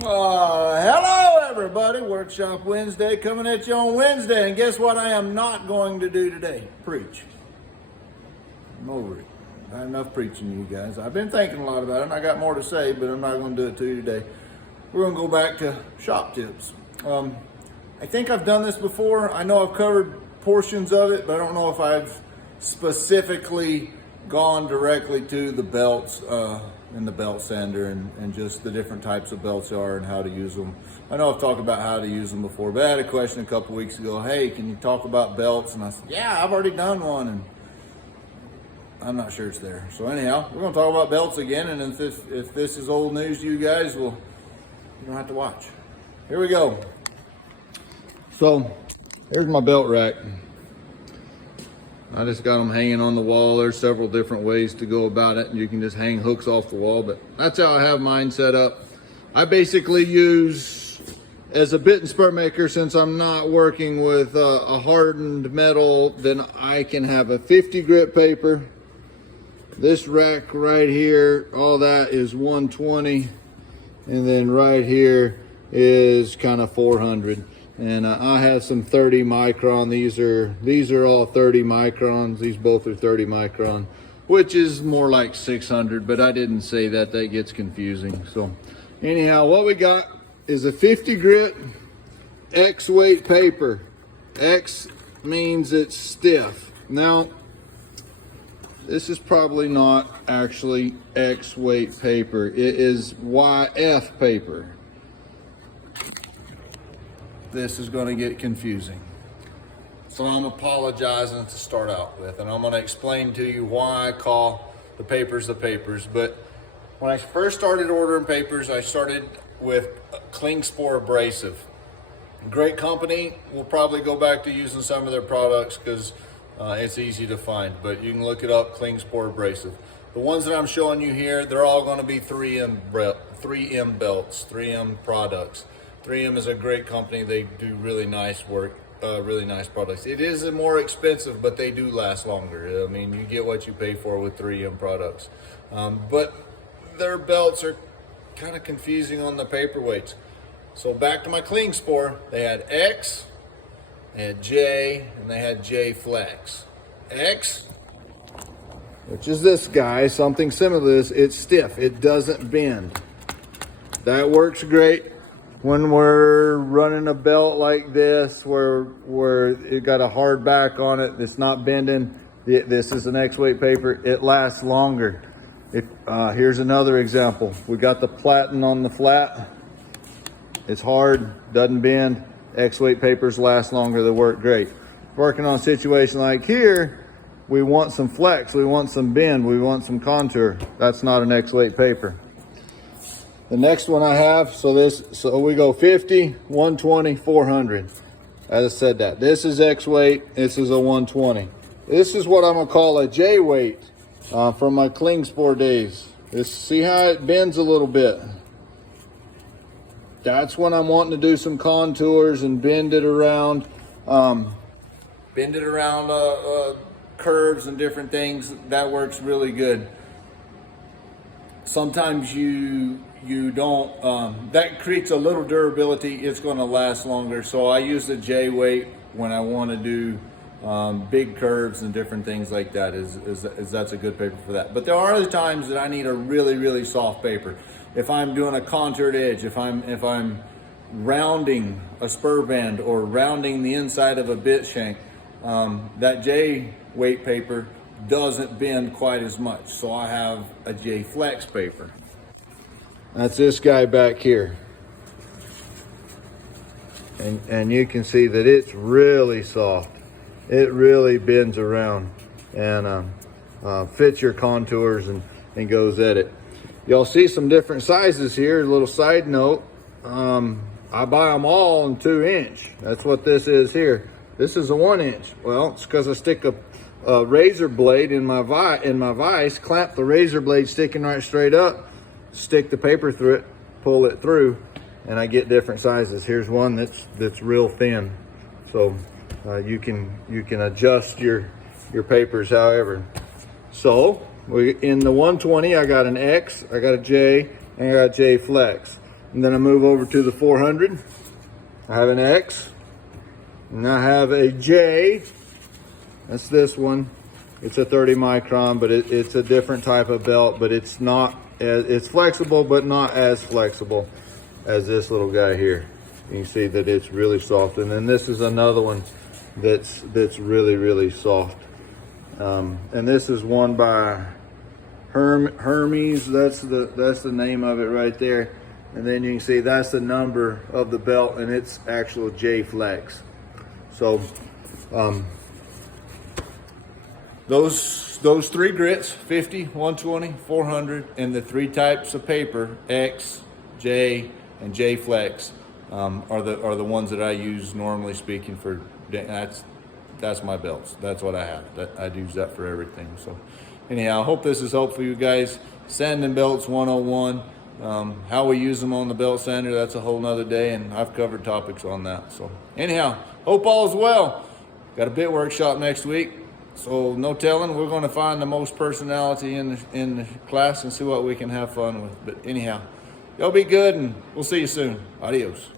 Hello everybody, Workshop Wednesday coming at you on Wednesday, and guess what I am not going to do today? Preach. I'm over it. I have enough preaching to you guys. I've been thinking a lot about it and I got more to say, but I'm not going to do it to you today. We're going to go back to shop tips. I think I've done this before. I know I've covered portions of it, but I don't know if I've specifically gone directly to the belts and the belt sander and just the different types of belts there are and how to use them. I know I've talked about how to use them before, but I had a question a couple weeks ago. Hey, can you talk about belts? And I said, yeah, I've already done one, and I'm not sure it's there. So anyhow, we're going to talk about belts again, and if this is old news to you guys, well, you don't have to watch. Here we go. So here's my belt rack. I just got them hanging on the wall. There's several different ways to go about it. You can just hang hooks off the wall, but that's how I have mine set up. I basically use, as a bit and spur maker, since I'm not working with a hardened metal, then I can have a 50 grit paper. This rack right here, all that is 120. And then right here is kind of 400. And I have some 30 micron. These are all 30 microns. These both are 30 micron, which is more like 600, but I didn't say that. That gets confusing. So anyhow, what we got is a 50 grit X weight paper. X means it's stiff. Now, this is probably not actually X weight paper. It is YF paper. This is going to get confusing. So I'm apologizing to start out with, and I'm going to explain to you why I call the papers. But when I first started ordering papers, I started with Klingspor abrasive. Great company. We'll probably go back to using some of their products because it's easy to find, but you can look it up, Klingspor abrasive. The ones that I'm showing you here, they're all going to be 3M belts, 3M products. 3M is a great company. They do really nice work, really nice products. It is more expensive, but they do last longer. I mean, you get what you pay for with 3M products. But their belts are kind of confusing on the paperweights. So back to my Klingspor, they had X, they had J, and they had J Flex. X, which is this guy, something similar to this, it's stiff, it doesn't bend. That works great when we're running a belt like this, where it got a hard back on it, it's not bending. This is an X-weight paper, it lasts longer. Here's another example. We got the platen on the flat. It's hard, doesn't bend. X-weight papers last longer, they work great. Working on a situation like here, we want some flex, we want some bend, we want some contour. That's not an X-weight paper. The next one I have, so we go 50, 120, 400. As I said that. This is X weight, this is a 120. This is what I'm gonna call a J weight from my Klingspor days. See how it bends a little bit. That's when I'm wanting to do some contours and bend it around curves and different things. That works really good. Sometimes you don't, that creates a little durability. It's going to last longer. So I use the J weight when I want to do big curves and different things like that. That's a good paper for that. But there are other times that I need a really soft paper. If I'm doing a contoured edge, if I'm rounding a spur band or rounding the inside of a bit shank, that J weight paper doesn't bend quite as much. So I have a J Flex paper. That's this guy back here. And you can see that it's really soft. It really bends around and fits your contours and goes at it. Y'all see some different sizes here. A little side note, I buy them all in 2-inch. That's what this is here. This is a 1-inch. Well, it's because I stick a razor blade in my vise, clamp the razor blade sticking right straight up, stick the paper through it, pull it through, and I get different sizes. Here's one that's real thin, so you can adjust your papers however. So in the 120, I got an X, I got a J, and I got a J Flex. And then I move over to the 400. I have an X, and I have a J. That's this one. It's a 30 micron, but it's a different type of belt, but it's flexible, but not as flexible as this little guy here. You can see that it's really soft. And then this is another one that's really, really soft. And this is one by Hermes. That's the name of it right there. And then you can see that's the number of the belt, and it's actual J Flex. So those three grits, 50, 120, 400, and the three types of paper, X, J, and J Flex, are the ones that I use normally speaking for. That's my belts. That's what I have. I'd use that for everything. So anyhow, I hope this is helpful, you guys. Sanding belts 101. How we use them on the belt sander, that's a whole nother day, and I've covered topics on that. So anyhow, hope all is well. Got a bit workshop next week, so no telling. We're going to find the most personality in the class and see what we can have fun with. But anyhow, y'all be good, and we'll see you soon. Adios.